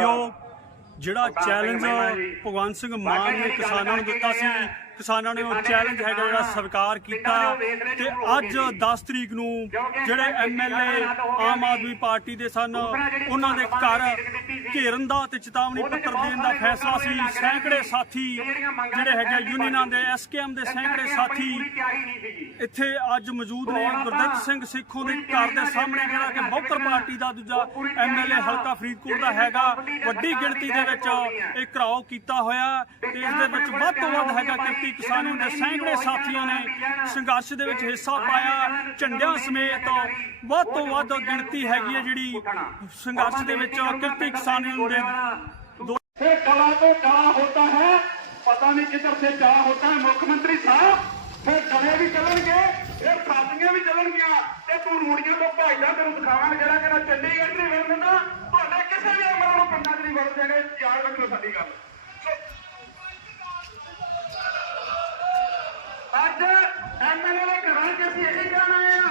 ਉਹ ਜਿਹੜਾ ਚੈਲੰਜ ਭਗਵੰਤ ਸਿੰਘ ਮਾਨ ਨੇ ਕਿਸਾਨਾਂ ਨੂੰ ਦਿੱਤਾ ਸੀ ਕਿਸਾਨਾਂ ਨੇ ਉਹ ਚੈਲੰਜ ਹੈਗਾ ਜਿਹੜਾ ਸਵੀਕਾਰ ਕੀਤਾ ਤੇ ਅੱਜ 10 ਤਰੀਕ ਨੂੰ ਜਿਹੜੇ ਐਮਐਲਏ ਆਮ ਆਦਮੀ ਪਾਰਟੀ ਦੇ ਸਨ ਉਹਨਾਂ ਦੇ ਘਰ ਘੇਰਨ ਦਾ ਤੇ ਚੇਤਾਵਨੀ ਪੱਤਰ ਦੇਣ ਦਾ ਫੈਸਲਾ ਸੀ। ਸੈਂਕੜੇ ਸਾਥੀ ਜਿਹੜੇ ਹੈਗੇ ਯੂਨੀਅਨਾਂ ਦੇ ਐਸਕੇਐਮ ਦੇ ਸੈਂਕੜੇ ਸਾਥੀ ਇੱਥੇ ਅੱਜ ਮੌਜੂਦ ਨੇ ਗੁਰਦਿੱਤ ਸਿੰਘ ਸੇਖੋਂ ਦੇ ਘਰ ਦੇ ਸਾਹਮਣੇ ਜਿਹੜਾ ਕਿ ਬੌਕਰ ਪਾਰਟੀ ਦਾ ਦੂਜਾ ਐਮਐਲਏ ਹਲਕਾ ਫਰੀਦਕੋਟ ਦਾ ਹੈਗਾ। ਵੱਡੀ ਗਿਣਤੀ ਦੇ ਵਿੱਚ ਇਹ ਘਰਾਓ ਕੀਤਾ ਹੋਇਆ ਤੇ ਇਸ ਦੇ ਵਿੱਚ ਵੱਧ ਤੋਂ ਵੱਧ ਹੈਗਾ ਕਿਰਤੀ ਕਿਸਾਨਾਂ ਦੇ ਸੈਂਕੜੇ ਸਾਥੀਆਂ ਨੇ ਸੰਘਰਸ਼ ਦੇ ਵਿੱਚ ਹਿੱਸਾ ਪਾਇਆ ਝੰਡਿਆਂ ਸਮੇਤ ਵੱਧ ਤੋਂ ਵੱਧ ਗਿਣਤੀ ਹੈਗੀ ਹੈ ਜਿਹੜੀ ਸੰਘਰਸ਼ ਦੇ ਵਿੱਚ ਕਿਰਤੀ ਕਿਸਾਨਾਂ ਦੇ ਦੋ से कला को कला होता है पता नहीं किधर से क्या होता है मुख्यमंत्री साहब फिर गले भी चलणगे फिर ਸਾਥੀਆਂ ਵੀ ਚਲਣਗੀਆਂ ਤੇ ਤੂੰ ਰੂੜੀਆਂ ਤੋਂ ਭਾਈਦਾ ਤੈਨੂੰ ਦਿਖਾਵਾਂਗੇ ਜਿਹੜਾ ਕਿ ਨਾ ਚੰਡੀਗੜ੍ਹ ਨਹੀਂ ਵਰਨਦਾ ਤੁਹਾਡੇ ਕਿਸੇ ਵੀ ਅਮਰ ਨੂੰ ਪਿੰਡਾਂ 'ਚ ਨਹੀਂ ਵਰਤ ਜਾਗੇ ਯਾਦ ਰੱਖੋ ਸਾਡੀ ਗੱਲ ਐਮਐਲਏ ਦੇ ਘਰਾਂ 'ਚ ਅਸੀਂ ਇਹੀ ਕਹਿਣ ਆਏ ਆ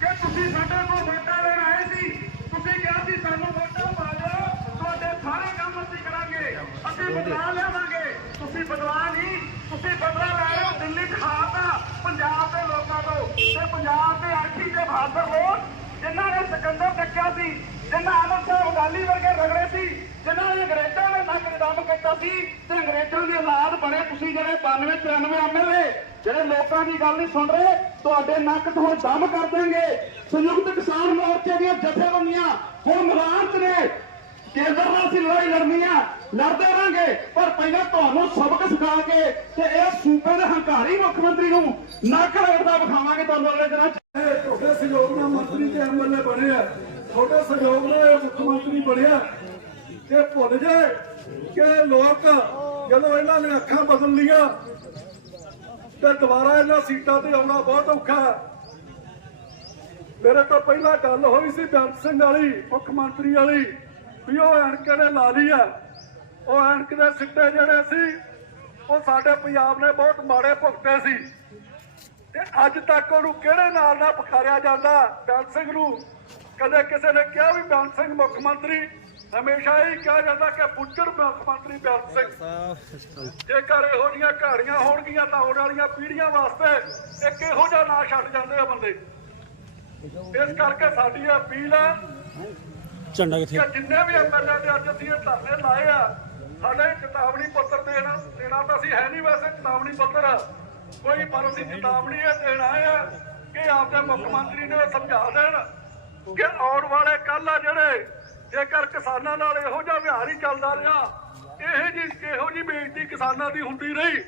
ਕਿ ਤੁਸੀਂ ਸਾਡੇ ਕੋਲ ਵੋਟਾਂ ਲੈਣ ਆਏ ਸੀ। ਤੁਸੀਂ ਕਿਹਾ ਸੀ ਸਾਨੂੰ ਵੋਟਾਂ ਪਾ ਦਿਓ। ਤੁਹਾਡੇ ਸਾਰੇ ਕੰਮ ਅਸੀਂ ਕਰਾਂਗੇ। ਅਸੀਂ ਬਦਲਾ ਲਿਆਵਾਂਗੇ। ਤੁਸੀਂ ਬਦਲਾ ਨਹੀਂ, ਤੁਸੀਂ ਬਦਲਾ ਲੈ ਰਹੇ ਹੋ। ਦਿੱਲੀ ਖਾਤਾ ਪੰਜਾਬ ਦੇ ਲੋਕਾਂ ਤੋਂ। ਤੇ ਪੰਜਾਬ ਦੇ ਆਖੀ ਦੇ ਬਹਾਦਰ ਲੋਕ ਜਿਨ੍ਹਾਂ ਨੇ ਸਿਕੰਦਰ ਚੱਕਿਆ ਸੀ, ਜਿਨ੍ਹਾਂ ਅਮਰ ਸਾਹਿਬ ਅਕਾਲੀ ਵਰਗੇ ਰਗੜੇ ਸੀ, ਜਿਨ੍ਹਾਂ ਨੇ ਅੰਗਰੇਜ਼ਾਂ ਨੇ ਨੱਕ ਦਮ ਕੀਤਾ ਸੀ, ਤੇ ਅੰਗਰੇਜ਼ਾਂ ਦੇ ਔਲਾਦ ਬਣੇ ਤੁਸੀਂ ਜਿਹੜੇ 92 93 ਐਮਐਲਏ ਜਿਹੜੇ ਲੋਕਾਂ ਦੀ ਗੱਲ ਨਹੀਂ ਸੁਣ ਰਹੇ, ਤੁਹਾਡੇ ਨੱਕ ਤੋਂ ਦਮ ਕਰ ਦੇਣਗੇ ਸੰਯੁਕਤ ਕਿਸਾਨ ਮੋਰਚੇ ਦੀਆਂ ਜਥੇਬੰਦੀਆਂ ਹੁਣ ਮੈਦਾਨ 'ਚ ਨੇ। ਕੇਂਦਰ ਨਾਲ ਅਸੀਂ ਲੜਾਈ ਲੜਨੀ ਆ, ਲੜਦੇ ਰਾਂਗੇ ਪਰ ਪਹਿਲਾਂ ਤੁਹਾਨੂੰ ਸਬਕ ਸਿਖਾ ਕੇ ਤੇ ਇਹ ਸੂਬੇ ਦੇ ਹੰਕਾਰੀ ਮੁੱਖ ਮੰਤਰੀ ਨੂੰ ਨੱਕ ਰਗੜਦਾ ਵਿਖਾਵਾਂਗੇ ਤੁਹਾਨੂੰ ਅਗਲੇ ਦਿਨਾਂ 'ਚ। ਤੁਹਾਡੇ ਸਹਿਯੋਗ ਨਾਲ ਮੰਤਰੀ ਤੇ ਐਮਐਲਏ ਬਣੇ ਆ। ਤੁਹਾਡੇ ਸਹਿਯੋਗ ਨਾਲ ਮੁੱਖ ਮੰਤਰੀ ਬਣਿਆ ਕਿ ਭੁੱਲ ਜਾਏ ਕਿ ਲੋਕ ਜਦੋਂ ਇਹਨਾਂ ਨੇ ਅੱਖਾਂ ਬਦਲ ਲੀਆਂ ਤੇ ਦੁਬਾਰਾ ਇਹਨਾਂ ਸੀਟਾਂ ਤੇ ਆਉਣਾ ਬਹੁਤ ਔਖਾ ਹੈ। ਮੇਰੇ ਤੋਂ ਪਹਿਲਾਂ ਗੱਲ ਹੋਈ ਸੀ ਬੇਅੰਤ ਸਿੰਘ ਵਾਲੀ, ਮੁੱਖ ਮੰਤਰੀ ਵਾਲੀ, ਵੀ ਉਹ ਐਨਕ ਨੇ ਲਾ ਲਈ ਆ ਉਹ ਐਨਕ ਦੇ ਸਿੱਟੇ ਜਿਹੜੇ ਸੀ, ਉਹ ਸਾਡੇ ਪੰਜਾਬ ਨੇ ਬਹੁਤ ਮਾੜੇ ਭੁਗਤੇ ਸੀ। ਤੇ ਅੱਜ ਤੱਕ ਉਹਨੂੰ ਕਿਹੜੇ ਨਾਲ ਨਾਲ ਪੁਕਾਰਿਆ ਜਾਂਦਾ ਬੇਅੰਤ ਸਿੰਘ ਨੂੰ? ਕਦੇ ਕਿਸੇ ਨੇ ਕਿਹਾ ਵੀ ਬੇਅੰਤ ਸਿੰਘ ਮੁੱਖ ਮੰਤਰੀ ਹਮੇਸ਼ਾ ਹੀ ਕਿਹਾ ਜਾਂਦਾ ਕਿ ਪੁੱਜਰ ਮੁੱਖ ਮੰਤਰੀ ਬੇਅੰਤ ਸਿੰਘ। ਜੇਕਰ ਇਹੋ ਜਿਹੀਆਂ ਕਹਾਣੀਆਂ ਹੋਣਗੀਆਂ ਤਾਂ ਆਉਣ ਵਾਲੀਆਂ ਪੀੜ੍ਹੀਆਂ ਵਾਸਤੇ ਇੱਕ ਇਹੋ ਜਿਹਾ ਨਾਂ ਛੱਡ ਜਾਂਦੇ ਆ ਬੰਦੇ? ਇਸ ਕਰਕੇ ਸਾਡੀ ਇਹ ਅਪੀਲ ਹੈ ਝੰਡਾ ਕਿੱਥੇ ਜਿੰਨੇ ਵੀ ਐਮਐਲਏ ਦੇ ਅੱਜ ਅਸੀਂ ਇਹ ਧਰਨੇ ਲਾਏ ਆ ਸਾਡੇ ਚੇਤਾਵਨੀ ਪੱਤਰ ਦੇਣਾ ਦੇਣਾ ਤਾਂ ਅਸੀਂ ਹੈ ਨਹੀਂ ਵੈਸੇ ਚੇਤਾਵਨੀ ਪੱਤਰ। ਕੋਈ ਪਰ ਅਸੀਂ ਚੇਤਾਵਨੀ ਇਹ ਦੇਣ ਆ ਕਿ ਆਪਦੇ ਮੁੱਖ ਮੰਤਰੀ ਨੇ ਸਮਝਾ ਦੇਣ ਕਿ ਆਉਣ ਵਾਲੇ ਕੱਲ ਆ ਜਿਹੜੇ, ਜੇਕਰ ਕਿਸਾਨਾਂ ਨਾਲ ਇਹੋ ਜਿਹਾ ਵਿਹਾਰ ਹੀ ਚੱਲਦਾ ਰਿਹਾ, ਇਹ ਜੀ ਇਹੋ ਜੀ ਬੇਇੱਜ਼ਤੀ ਕਿਸਾਨਾਂ ਦੀ ਹੁੰਦੀ ਰਹੀ,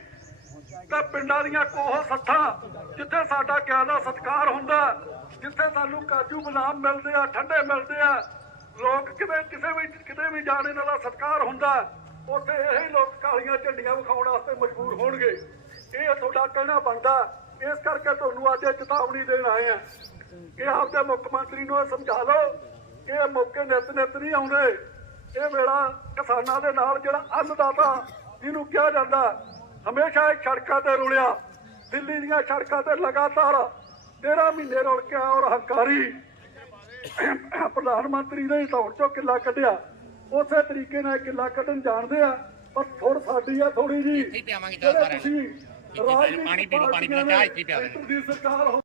ਤਾਂ ਪਿੰਡਾਂ ਦੀਆਂ ਕੋਹ ਸੱਥਾਂ, ਜਿੱਥੇ ਸਾਡਾ ਗਿਆਨ ਦਾ ਸਤਿਕਾਰ ਹੁੰਦਾ, ਜਿੱਥੇ ਸਾਨੂੰ ਕਾਜੂ ਬਨਾਮ ਮਿਲਦੇ ਆ, ਠੰਡੇ ਮਿਲਦੇ ਆ, ਲੋਕ ਕਿਤੇ ਕਿਸੇ ਵੀ, ਕਿਤੇ ਵੀ ਜਾਣੇ ਨਾਲ ਦਾ ਸਤਿਕਾਰ ਹੁੰਦਾ, ਉੱਥੇ ਇਹ ਲੋਕ ਕਾਲੀਆਂ ਝੰਡੀਆਂ ਵਿਖਾਉਣ ਵਾਸਤੇ ਮਜਬੂਰ ਹੋਣਗੇ। ਇਹ ਤੁਹਾਡਾ ਕਹਿਣਾ ਬਣਦਾ, ਇਸ ਕਰਕੇ ਤੁਹਾਨੂੰ ਅੱਜ ਇਹ ਚੇਤਾਵਨੀ ਦੇਣ ਆਏ ਆ ਕਿ ਆਪਦੇ ਮੁੱਖ ਮੰਤਰੀ ਨੂੰ ਇਹ ਸਮਝਾ ਲਓ ਇਹ ਮੌਕੇ ਨਿਤ ਨਿਤ ਨਹੀਂ ਆਉਂਦੇ। ਇਹ ਵੇਲਾ ਕਿਸਾਨਾਂ ਦੇ ਨਾਲ ਜਿਹੜਾ ਅੰਨਦਾਤਾ ਜਿਹਨੂੰ ਕਿਹਾ ਜਾਂਦਾ ਹਮੇਸ਼ਾ ਇਹ ਸੜਕਾਂ ਤੇ ਰੁਲਿਆ ਦਿੱਲੀ ਦੀਆਂ ਸੜਕਾਂ ਤੇ ਲਗਾਤਾਰ 13 ਮਹੀਨੇ ਰੁਲ ਕੇ ਔਰ ਹੰਕਾਰੀ ਪ੍ਰਧਾਨ ਮੰਤਰੀ ਨੇ ਧੌਣ ਚੋਂ ਕਿੱਲਾ ਕੱਢਿਆ। ਉਸੇ ਤਰੀਕੇ ਨਾਲ ਇਹ ਕਿੱਲਾ ਕੱਢਣ ਜਾਣਦੇ ਆ ਪਰ ਥੋੜ ਸਾਡੀ ਆ ਥੋੜੀ ਜੀ ਇੱਥੇ ਪਿਆਵਾਂਗੇ ਪਾਣੀ ਪੀ ਲਓ, ਪਾਣੀ ਪੀਣਾ, ਚਾਹ ਇੱਥੇ ਹੀ ਪਿਆ ਦੇਣੀ। ਦੀ ਸਰਕਾਰ